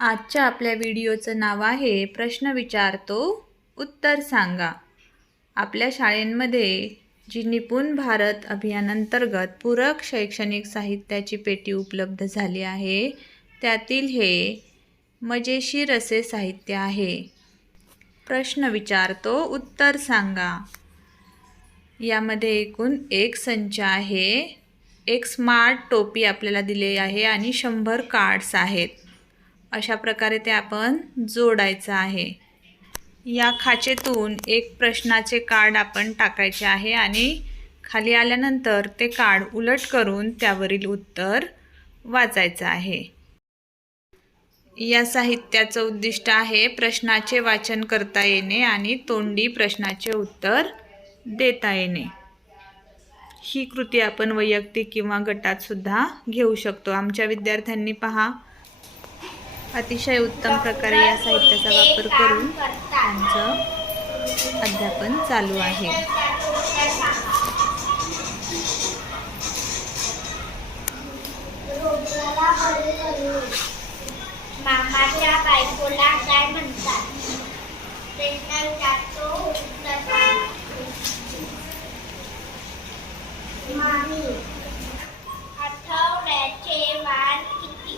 आजच्या आपल्या व्हिडिओचं नाव आहे प्रश्न विचारतो उत्तर सांगा. आपल्या शाळेंमध्ये जी निपुण भारत अभियानांतर्गत पूरक शैक्षणिक साहित्याची पेटी उपलब्ध झाली आहे त्यातील हे मजेशीर असे साहित्य आहे. प्रश्न विचारतो उत्तर सांगा. यामध्ये एकूण एक संच आहे. एक स्मार्ट टोपी आपल्याला दिली आहे आणि शंभर कार्ड्स आहेत. अशा प्रकारे ते आपण जोडायचं आहे. या खाचेतून एक प्रश्नाचे कार्ड आपण टाकायचे आहे आणि खाली आल्यानंतर ते कार्ड उलट करून त्यावरील उत्तर वाचायचं आहे. या साहित्याचं उद्दिष्ट आहे प्रश्नाचे वाचन करता येणे आणि तोंडी प्रश्नाचे उत्तर देता येणे. ही कृती आपण वैयक्तिक किंवा गटात सुद्धा घेऊ शकतो. आमच्या विद्यार्थ्यांनी पहा अतिशय उत्तम प्रकारे या साहित्याचा वापर करून त्यांचं अध्यापन चालू आहे. मामाच्या बायकोला काय म्हणतात प्रश्न विचारतो उत्तर सांगा. मामी आठवड्याचे वार किती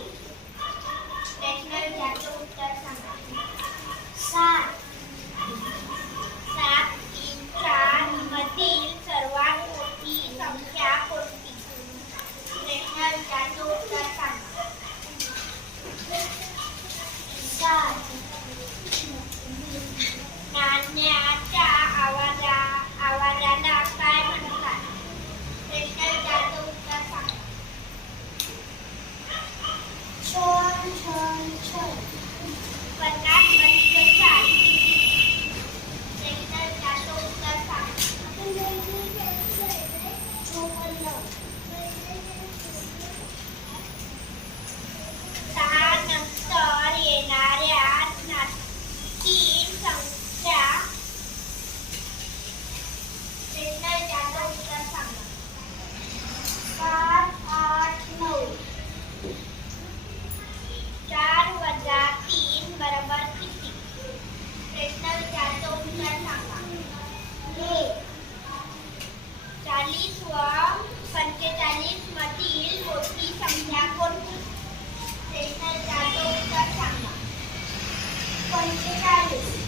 प्रश्न विचारतो उत्तर सांगा सात सात तीन चार मधील सर्वात मोठी संख्या कोणती प्रश्न विचारतो उत्तर सांगा सात guys.